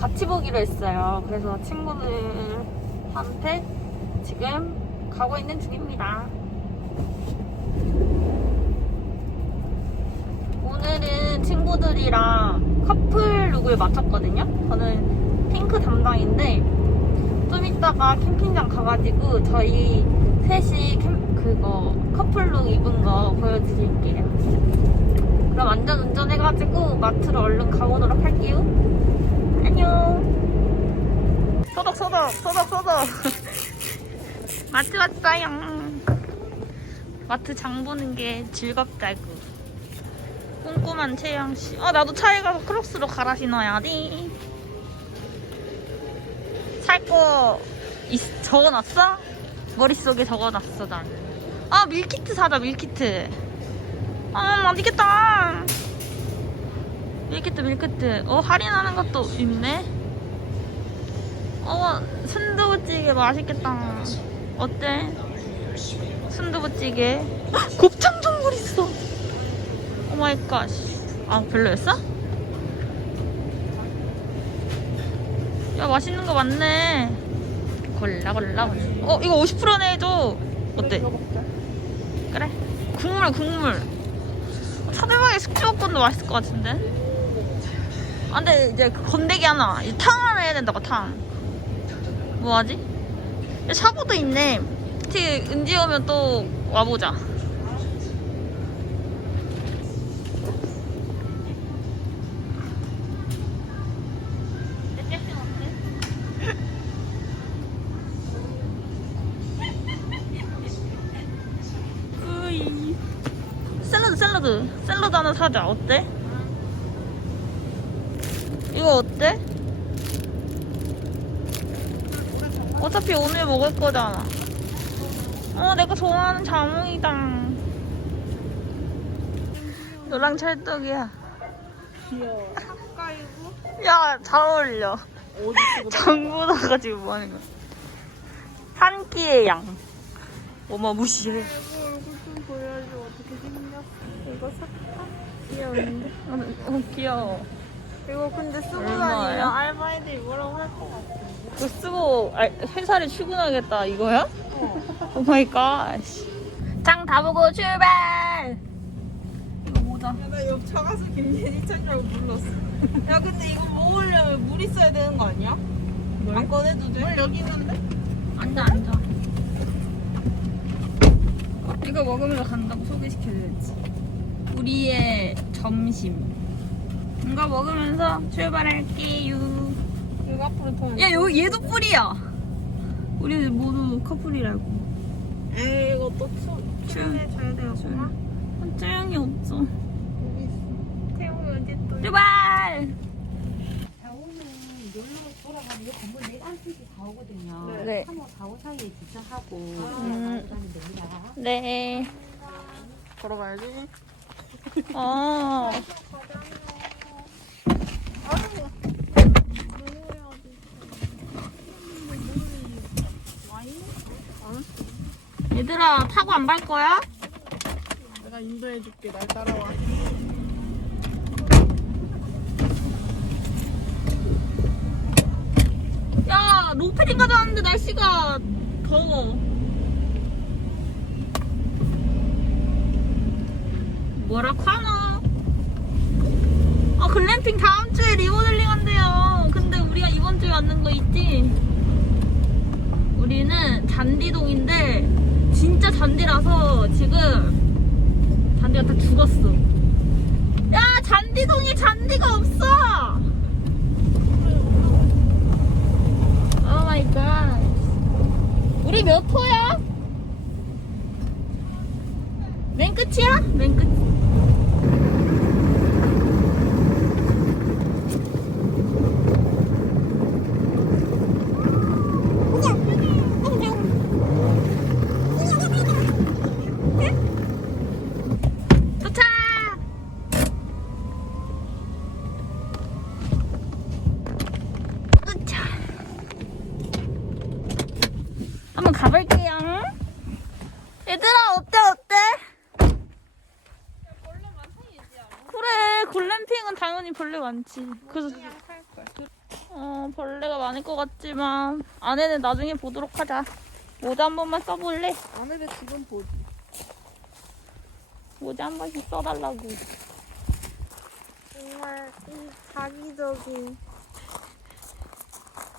같이 보기로 했어요. 그래서 친구들한테 지금 가고 있는 중입니다. 오늘은 친구들이랑 커플 룩을 맞췄거든요. 저는 핑크 담당인데 좀 이따가 캠핑장 가가지고 저희 셋이 캠, 그거 커플룩 입은 거 보여드릴게요. 그럼 안전 운전해가지고 마트로 얼른 가보도록 할게요. 안녕. 소독 소독 소독 소독. 마트 왔어요. 마트 장 보는 게 즐겁다고. 꼼꼼한 채영 씨. 어 나도 차에 가서 크록스로 갈아 신어야지. 살 거 적어놨어? 머릿속에 적어놨어 난. 아 밀키트 사자 밀키트. 아 맛있겠다. 밀키트 밀키트. 어 할인하는 것도 있네. 어 순두부찌개 맛있겠다. 어때? 순두부찌개. 헉, 곱창 전골 있어. 오 마이 갓. 아, 별로였어? 야, 맛있는 거 많네. 골라, 골라. 어, 이거 50%네 해줘. 어때? 그래. 국물, 국물. 차돌박이 숙주볶음도 맛있을 것 같은데? 아, 근데 이제 그 건더기 하나. 이제 탕 하나 해야 된다고, 탕. 뭐 하지? 야, 샤브도 있네. 특히 은지 오면 또 와보자. 샐러드 샐러드 샐러드 하나 사자 어때? 이거 어때? 어차피 오늘 먹을 거잖아 어 내가 좋아하는 자몽이다 너랑 찰떡이야 귀여워. 야 잘 어울려 장보다가 지금 뭐 하는 거야 한 끼의 양 어머 무시해 얼굴 좀 보여줘. 어떻게 생겼어? 이거 삭가? 귀여운데? 어, 어, 귀여워 이거 근데 쓰고 얼마예요? 다니면 알바애들이 뭐라고 할 것 같아. 그거 쓰고 아, 회사를 출근하겠다 이거야? 어. 오 마이 갓. 장 다 보고 출발! 이거 모자. 야, 나옆 차가서 김예리 찬줄 알고 불렀어. 야, 근데 이거 먹으려면 물 있어야 되는 거 아니야? 안 꺼내도 돼? 물 여기 있는데? 앉아, 앉아. 이거 먹으면서 간다고 소개시켜줘야지. 우리의 점심. 이거 먹으면서 출발할게요. 이거 앞으로 더. 야, 여기 얘도 뿔이야. 우리 모두 커플이라고. 에이, 이거 또 추, 추해져야 되겠구나. 짱이 없어. 여기 있어. 태우 어디 또. 출발! 오늘 놀러 돌아가면 이 건물 내가 한 세기 다 오거든요. 네. 네. 3호, 4호 사이에 주차하고 음. 가면 됩니다. 네. 걸어가야지. 어. 얘들아, 타고 안 갈 거야? 내가 인도해줄게. 날 따라와. 야, 로페링 가자는데 날씨가 더워. 뭐라고 하나? 아, 글램핑 다음 주에 리모델링 한대요. 근데 우리가 이번 주에 왔는 거 있지? 우리는 잔디동인데, 진짜 잔디라서 지금 잔디가 다 죽었어. 야, 잔디동에 잔디가 없어! 오 마이 갓. 우리 몇 호야? 맨 끝이야? 맨 끝. 도착! 으차. 가볼게요. 얘들아, 어때, 어때? 그래, 글램핑은 당연히 벌레 많지. 그래서, 어, 벌레가 많을 것 같지만, 안에는 나중에 보도록 하자. 모자 한 번만 써볼래? 안에를 지금 보지. 모자 한 번씩 써달라고. 정말 이 자기적인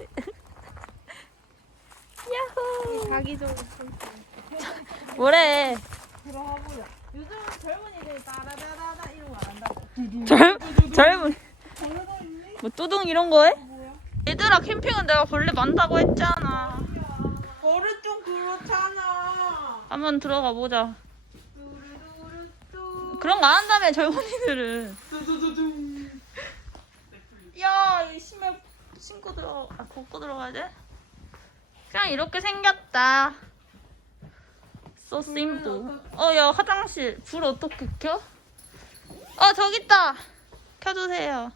야호! 자기적인 칭찬. 뭐래? 들어가 보자. 요즘 젊은이들이 따라다라다 이런 거 안 한다고. 젊, 젊은? 뭐, 뚜둥 이런 거 해? 얘들아, 캠핑은 내가 벌레 많다고 했잖아. 벌은 좀 그렇잖아. 한번 들어가 보자. 뚜루루루뚜. 그런 거 안 한다며, 젊은이들은. 야, 이 심해 신고 들어, 아, 벗고 들어가야 돼? 그냥 이렇게 생겼다. So simple. 어, 야, 화장실. 불 어떻게 켜? 어, 저기 있다. 켜주세요.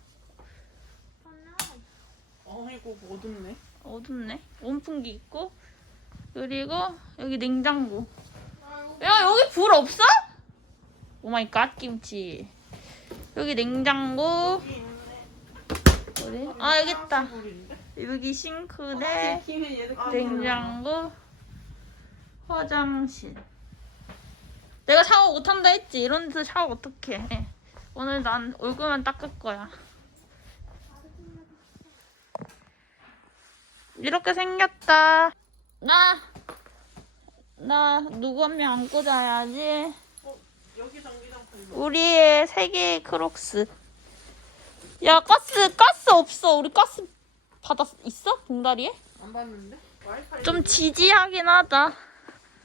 어이구 어둡네. 어둡네. 온풍기 있고. 그리고 여기 냉장고. 야, 여기 불 없어? 오마이 갓, 김치. 여기 냉장고. 어디? 아, 여기 있다. 여기 싱크대. 냉장고, 화장실. 내가 샤워 못한다 했지. 이런 데서 샤워 어떡해. 오늘 난 얼굴만 닦을 거야. 이렇게 생겼다. 나, 나 누구 한 명 안고 자야지. 우리의 세계의 크록스. 야, 가스, 가스 없어. 우리 가스 받았, 있어? 봉다리에? 안 봤는데? 와이파이. 좀 지지하긴 하다.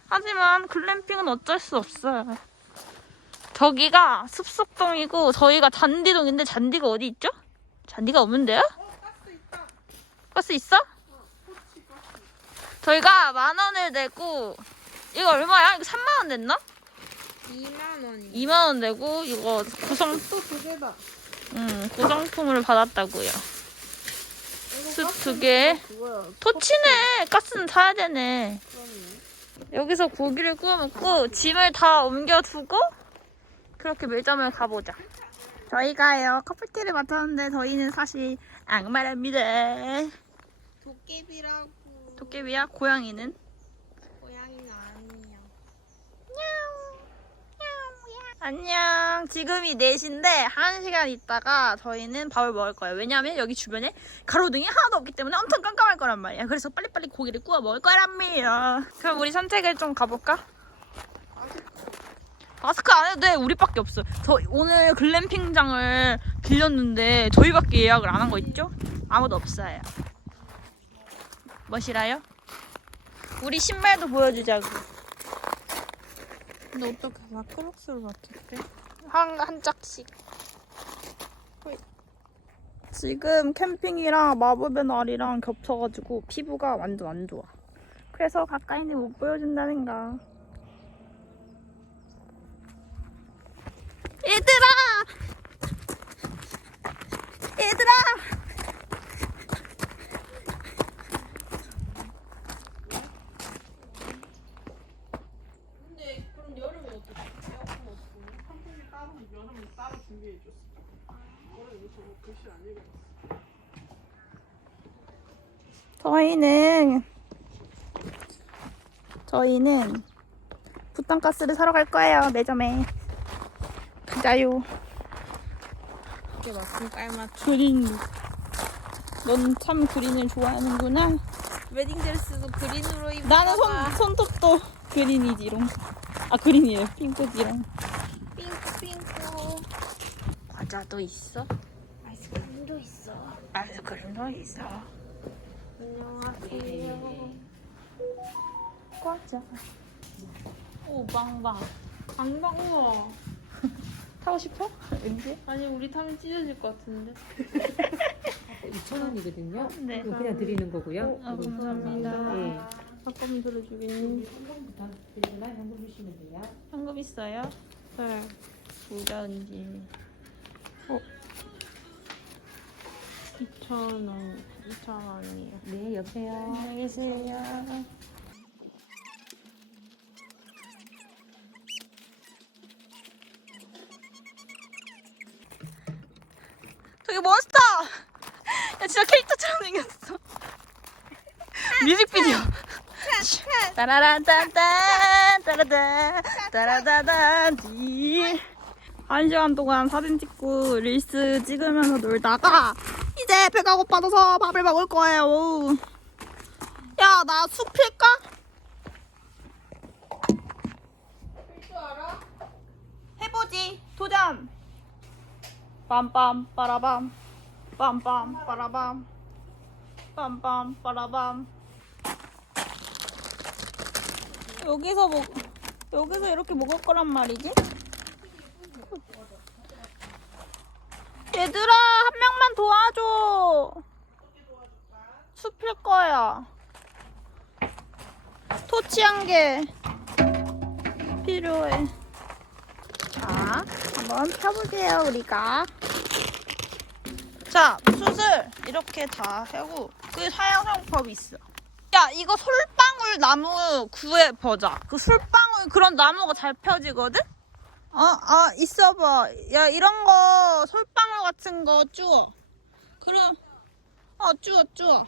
하지만 글램핑은 어쩔 수 없어요. 저기가 숲속동이고 저희가 잔디동인데 잔디가 어디 있죠? 잔디가 없는데요? 어 가스 있다. 가스 있어? 저희가 만 원을 내고 이거 얼마야? 이거 3만 원 냈나? 2만 원이. 2만 원 내고 이거 구성 또두 개다. 음, 구성품을 받았다고요. 숯 두 개. 그거야. 토치네. 가스는 사야 되네. 그렇네. 여기서 고기를 구워 먹고 짐을 다 옮겨두고 그렇게 매점을 가보자. 저희가요 커플티를 맡았는데 저희는 사실 악마랍니다. 도깨비라고. 도깨비야 고양이는 고양이는 아니야. 안녕. 지금이 4시인데 1시간 있다가 저희는 밥을 먹을 거예요. 왜냐하면 여기 주변에 가로등이 하나도 없기 때문에 엄청 깜깜할 거란 말이야. 그래서 빨리빨리 고기를 구워 먹을 거랍니다. 그럼 우리 산책을 좀 가볼까? 마스크 안 해도 돼. 우리밖에 없어. 저 오늘 글램핑장을 빌렸는데 저희밖에 예약을 안 한 거 있죠? 아무도 없어요. 뭐시라요? 우리 신발도 보여주자고. 근데 어떻게 다 크록스로 바뀌었대? 한, 한 짝씩. 지금 캠핑이랑 마법의 날이랑 겹쳐가지고 피부가 완전 안 좋아. 그래서 가까이는 못 보여준다는가. 얘들아! 근데 그럼 여름에 어떻게? 에어컨 없고. 한국이 따로 여름에 따로 준비해 줬어. 올해 이거 저거 글씨 안 읽어봤어. 저희는 저희는 부탄가스를 사러 갈 거예요 매점에 가자요 이게 맞춤 깔맞춤. 그린 넌 참 그린을 좋아하는구나 웨딩드레스도 그린으로 입. 나는 손, 손톱도 그린이지롱 아 그린이에요 핑크지롱 핑크 핑크. 과자도 있어 아이스크림도 있어. 아이스크림도 있어 안녕하세요. 과자 오 빵빵 방방 우와. 타고 싶어? 왠지? 아니 우리 타면 찢어질 것 같은데. 2,000원이거든요. 네. 이거 그냥 드리는 거고요. 아, 이거 감사합니다. 예. 잠깐 들어주겠니? 현금부터 드리지만 현금 주시면 돼요. 현금 있어요? 네. 부자인지 2,000원, 2,000원이에요. 네, 여보세요. 안녕히 계세요. 저기 몬스터! 야, 진짜 캐릭터처럼 생겼어. 뮤직비디오. 따라란딴딴, 따라단, 따라다단디. 한 시간 동안 사진 찍고 릴스 찍으면서 놀다가 이제 배가 고파져서 밥을 먹을 거예요. 야, 나 숲일까? 해보지. 도전. 빰빰 빠라밤. 빰빰 빠라밤. 빰빰 빠라밤. 여기서 먹 여기서 이렇게 먹을 거란 말이지? 얘들아 한 명만 도와줘. 숲일 거야. 토치 한 개 필요해. 자, 한번 펴볼게요 우리가. 자, 숯을 이렇게 다 하고 그 사용방법이 있어. 야, 이거 솔방울 나무 구해 보자. 그 솔방울 그런 나무가 잘 펴지거든? 어, 어, 있어봐. 야, 이런 거 솔방울 같은 거 주워. 그럼, 어, 주워, 주워.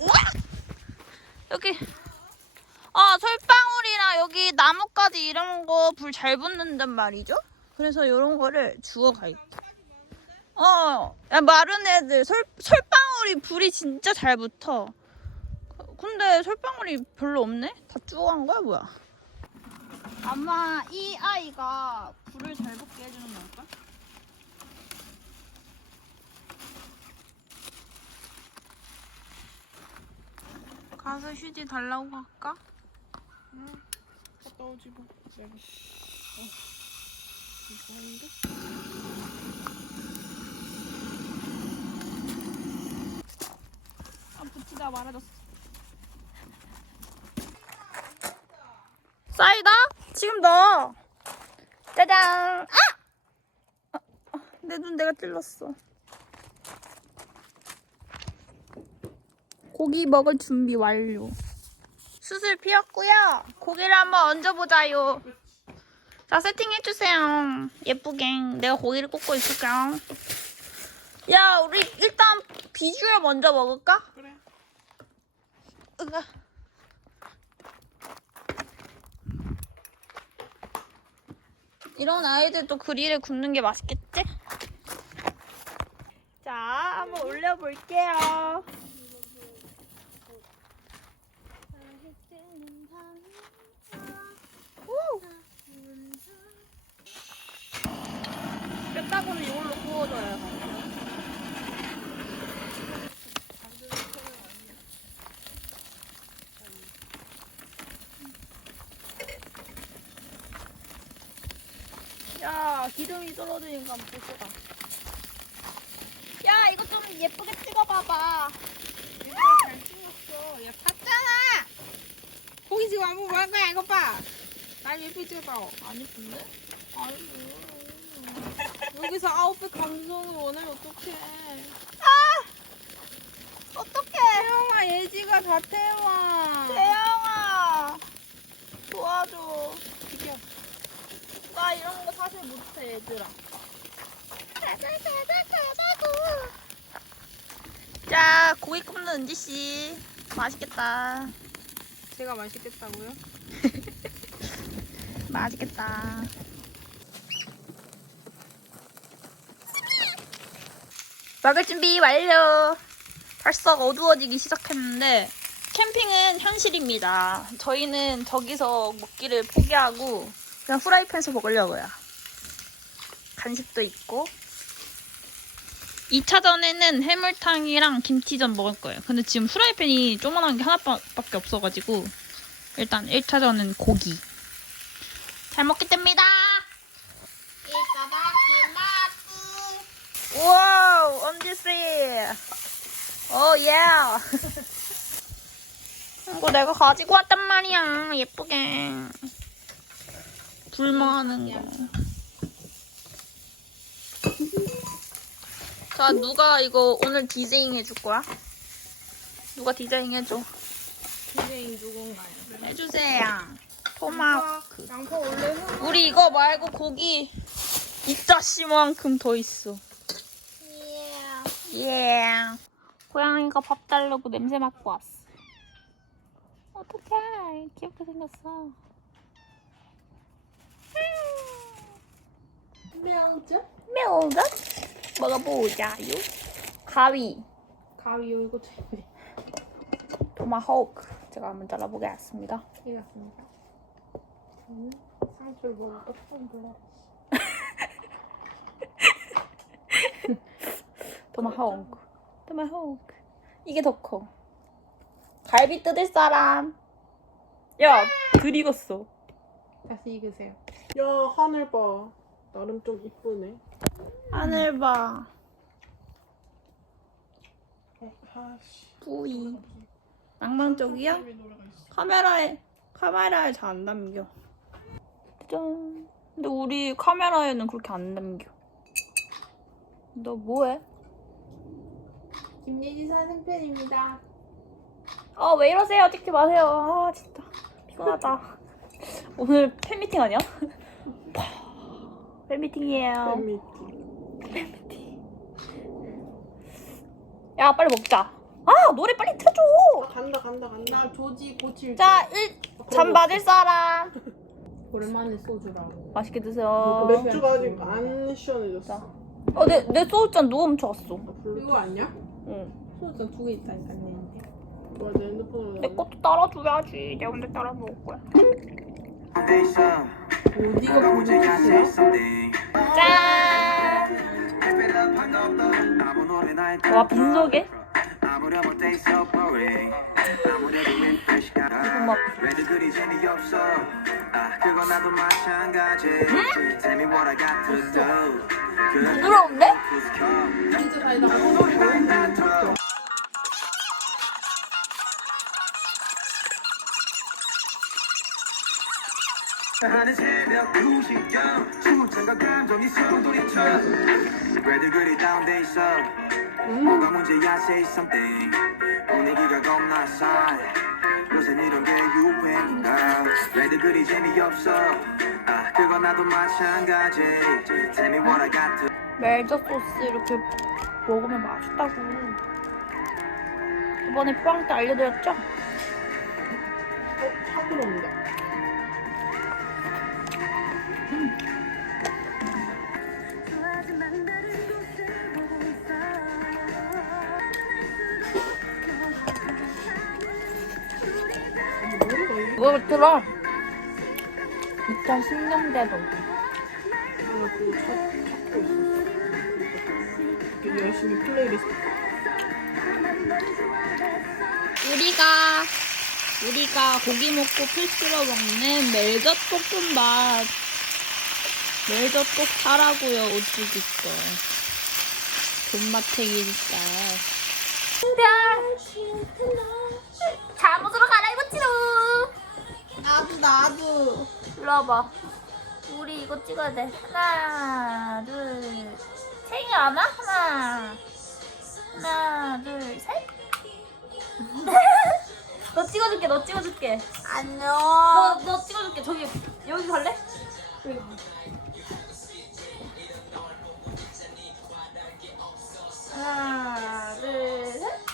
으악! 여기, 어, 솔방울이랑 여기 나뭇가지 이런 거 불 잘 붙는단 말이죠? 그래서 이런 거를 주워 돼. 어, 야, 마른 애들 솔, 솔방울이 불이 진짜 잘 붙어. 근데 솔방울이 별로 없네? 다 주워 간 거야, 뭐야? 아마 이 아이가 불을 잘 붙게 해주는 걸까? 가서 휴지 달라고 할까? 갔다 오지 뭐. 내가. 어. 이상한데? 아, 붙이다 말아줬어. 사이다? 지금 넣어. 짜잔. 아! 내눈 내가 찔렀어. 고기 먹을 준비 완료. 수술 피었고요. 고기를 한번 얹어보자요. 자, 세팅해주세요. 예쁘게. 내가 고기를 굽고 있을게요. 야, 우리 일단 비주얼 먼저 먹을까? 그래. 으가. 이런 아이들도 그릴에 굽는 게 맛있겠지? 자, 한번 올려볼게요. 우! 뼈다구는 이걸로 구워줘요. 야, 기름이 떨어지니까 보스다. 야, 이거 좀 예쁘게 찍어봐봐. 잘 찍었어. 야 탔잖아. 거기 지금 아무 뭐할 거야 이거 봐. 날 예쁘게 찍어봐. 안 예쁜데? 아이고. 여기서 아웃백 감성을 원하면 어떡해. 어떡해. 태영아 예지가 다 태워. 대영아. 도와줘. 나 이런 거 사실 못해, 얘들아. 자, 고기 굽는 은지 씨. 맛있겠다. 제가 맛있겠다고요? 맛있겠다. 먹을 준비 완료. 벌써 어두워지기 시작했는데 캠핑은 현실입니다. 저희는 저기서 먹기를 포기하고 그냥 후라이팬에서 먹으려고요. 간식도 있고 2차전에는 해물탕이랑 김치전 먹을 거예요. 근데 지금 후라이팬이 조그만한 게 하나밖에 없어가지고 일단 1차전은 고기. 잘 먹겠답니다. 와우, 엄지씨. 오, 예. 이거 내가 가지고 왔단 말이야. 예쁘게. 불멍하는 거. 자, 누가 이거 오늘 디제잉 해줄 거야? 누가 디제잉 해줘? 디제잉 누군가요? 해주세요. 토마호크. 양파 원래 는 우리 이거 말고 고기 이따시만큼 더 있어. 예. 고양이가 밥 달라고 냄새 맡고 왔어. 어떡해. 귀엽게 생겼어. 매우죠? 매운가? 먹어보자요. 가위. 가위 이거 제일 토마호크. 제가 한번 잘라보겠습니다. 이겼습니다. 저는 상추를 먹을까 처음 몰라. 토마호크. 토마호크. 이게 더 커. 갈비 뜯을 사람. 야, 덜 익었어. 다시 익으세요. 야 하늘 봐. 나름 좀 이쁘네. 하늘 봐. 어, 아씨. 뿌이. 낭만적이야? 카메라에 카메라에 잘 안 담겨. 짠. 근데 우리 카메라에는 그렇게 안 담겨. 너 뭐해? 김예지 사생팬입니다. 아왜 이러세요? 찍지 마세요. 아 진짜 피곤하다. 오늘 팬미팅 아니야? 팬미팅이에요. 팬미팅. 야 빨리 먹자. 아 노래 빨리 틀어줘. 간다 간다 간다. 나 조지 고칠. 자, 일, 잠 받을 사람. 오랜만에 소주라고. 맛있게 드세요. 맥주가 아직 안 시원해졌어. 어, 내, 내 소주잔 누가 훔쳐갔어? 이거 아니야? 응. 소주잔 두 개 있다니까 내 뭐야 내 핸드폰으로 내 것도 따라줘야지. 내가 혼자 따라 먹을 거야. 어디가 보내주세요? 짠! 와, 빈속에? 이거 막, 그리 재미없어 하는 새벽 2시경. 추천과 감정이 서둘이쳐. 왜들 그리 다운돼 있어 뭐가 문제야 say something. 분위기가 겁나 싸 요새 이런 게 유행인가? 왜들 그리 재미없어. 아 그건 나도 마찬가지. Tell me what I got to 멜저 소스 이렇게 먹으면 맛있다고. 이번에 포항 때 알려드렸죠? 그거 들어. 2010년대도. 열심히 플레이리스트. 우리가 우리가 고기 먹고 필수로 먹는 멜젓 볶음밥 멜젓 꼭 사라고요 오죽있어 돈마탱이 진짜 잠 나도. 일로 와봐 우리 이거 찍어야 돼 하나 둘 생이 안 와? 하나 하나 둘 셋 너 찍어줄게 너 찍어줄게 안녕. 너, 너 찍어줄게. 저기, 여기 갈래? 하나, 둘, 셋.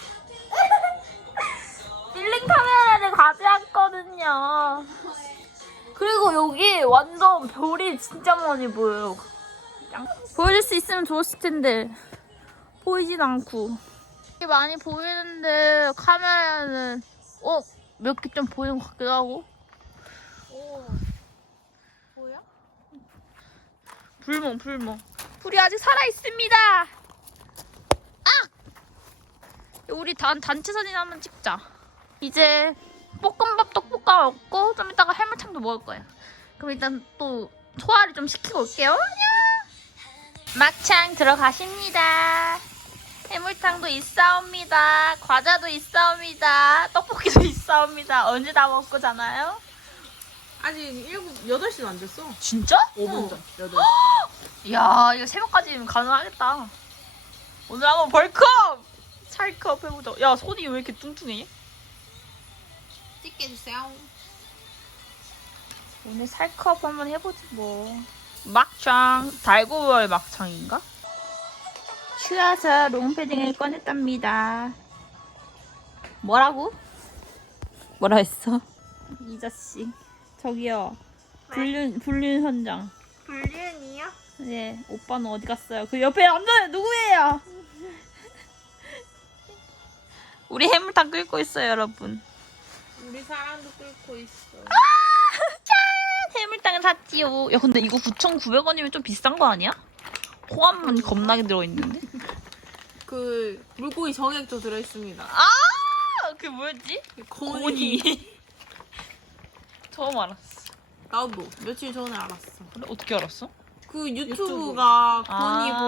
가져왔거든요. 그리고 여기 완전 별이 진짜 많이 보여요. 양- 보여줄 수 있으면 좋았을 텐데, 보이진 않고. 이게 많이 보이는데, 카메라는, 어? 몇 개 좀 보이는 것 같기도 하고. 뭐야? 불멍 불멍 불이 아직 살아 있습니다. 아! 우리 단 단체 사진 한번 찍자. 이제 볶음밥 떡볶아 먹고 좀 이따가 해물탕도 먹을 거예요. 그럼 일단 또 소화를 좀 시키고 올게요. 안녕. 막창 들어가십니다. 해물탕도 있사옵니다. 과자도 있사옵니다. 떡볶이도 있사옵니다. 언제 다 먹고 자나요? 아직 일곱 여덟 시는 안 됐어. 진짜? 5분 전. 여덟. 이야 이거 새벽까지는 가능하겠다 오늘 한번 벌컵 찰컵 해보자 야 손이 왜 이렇게 뚱뚱해? 찍게 해주세요. 오늘 살컵 한번 해보지 뭐 막창 달고월 막창인가? 추워서 롱패딩을 꺼냈답니다 뭐라고? 뭐라 했어? 이 자식. 저기요. 불륜 불륜 현장. 불륜이요? 네, 오빠는 어디 갔어요? 그 옆에 남자는 누구예요? 우리 해물탕 끓고 있어요, 여러분. 우리 사랑도 끓고 있어. 해물탕을 샀지요. 야, 근데 이거 9,900원이면 좀 비싼 거 아니야? 포함은 겁나게 들어있는데? 그 물고기 정액도 들어있습니다. 아, 그 뭐였지? 고니. 처음 알았어. 나도 며칠 전에 알았어. 근데 어떻게 알았어? 그 유튜브가 아. 고니 고니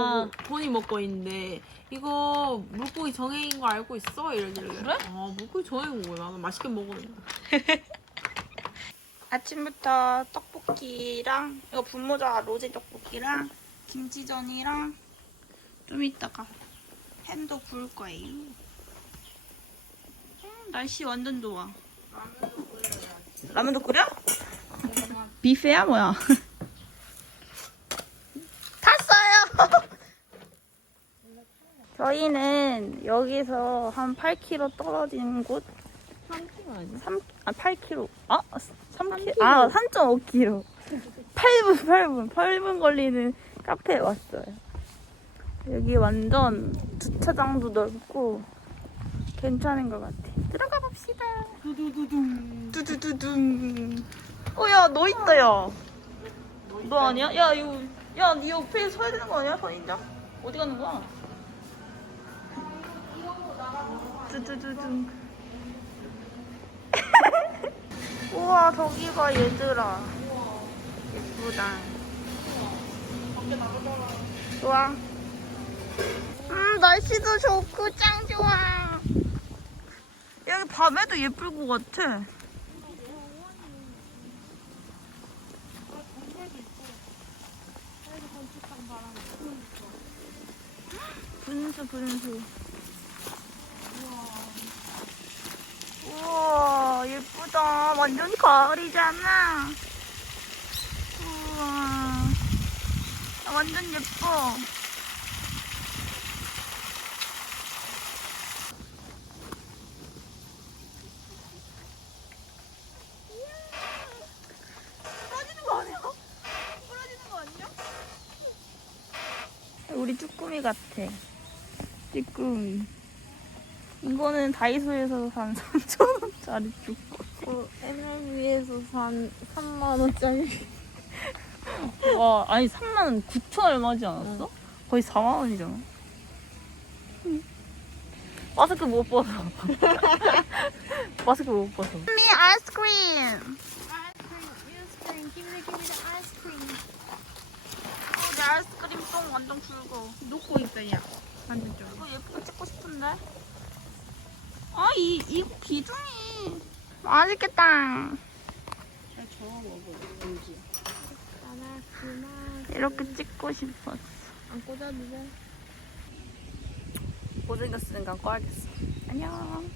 먹고 있는데 이거 물고기 정액인 거 알고 있어? 이러길래 그래? 아 물고기 정액인 거야. 나는 맛있게 먹었는데. 아침부터 떡볶이랑 이거 분모자 로제 떡볶이랑 김치전이랑 좀 이따가 햄도 구울 거예요. 음, 날씨 완전 좋아. 라면도 끓여? 비페야 뭐야? 탔어요. 저희는 여기서 한 8km 떨어진 곳 3kg 아니야? 3, 아, 8km. 아, 3km. 아, 3.5km. 8분, 8분, 8분 걸리는 카페에 왔어요. 여기 완전 주차장도 넓고 괜찮은 것 같아. 들어가 봅시다. 두두두둥. 두두두둥. 어, 야, 너 있다, 야. 너 아니야? 야, 이거, 야, 네 옆에 서야 되는 거 아니야? 선인장? 어디 가는 거야? 두두두둥. 우와, 저기 봐, 얘들아. 예쁘다. 좋아. 음, 날씨도 좋고 짱 좋아. 여기 밤에도 예쁠 것 같아. 분수 분수. 우와 예쁘다. 완전 가을이잖아. 우와 아, 완전 예뻐. 부러지는 거 아니야? 부러지는 거 아니야? 우리 쭈꾸미 같아. 쭈꾸미. 이거는 다이소에서 산 3,000원짜리 쭈꾸미. 어, MLB에서 산 3만 원짜리. 와, 아니 3만 9천 얼마지 않았어? 거의 4만 원이잖아. 마스크 못 벗어. 마스크 못 벗어. 언니 아이스크림. 어, 내 아이스크림 똥 완전 굵어. 녹고 있다 야. 반대쪽. 이거 예쁘게 찍고 싶은데. 아, 이, 이 비중이. 맛있겠다. 이렇게 찍고 싶었어. 안 꽂아도 돼. 못생겼으니까 꺼야겠어. 안녕.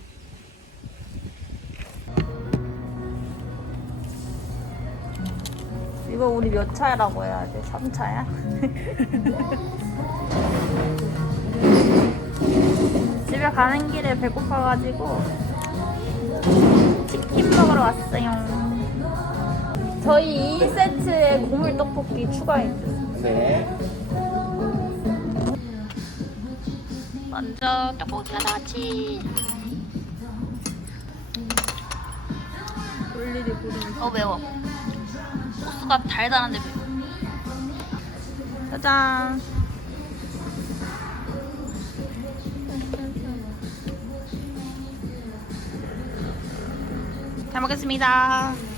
이거 우리 몇 차라고 해야 돼? 3차야? 집에 가는 길에 배고파가지고 치킨 먹으러 왔어요. 저희 2세트에 고물 떡볶이 추가해주세요. 네. 먼저 떡볶이가 나왔지. 볼일이 부르는. 어 매워. 소스가 달달한데 매워. 짜잔. 잘 먹겠습니다.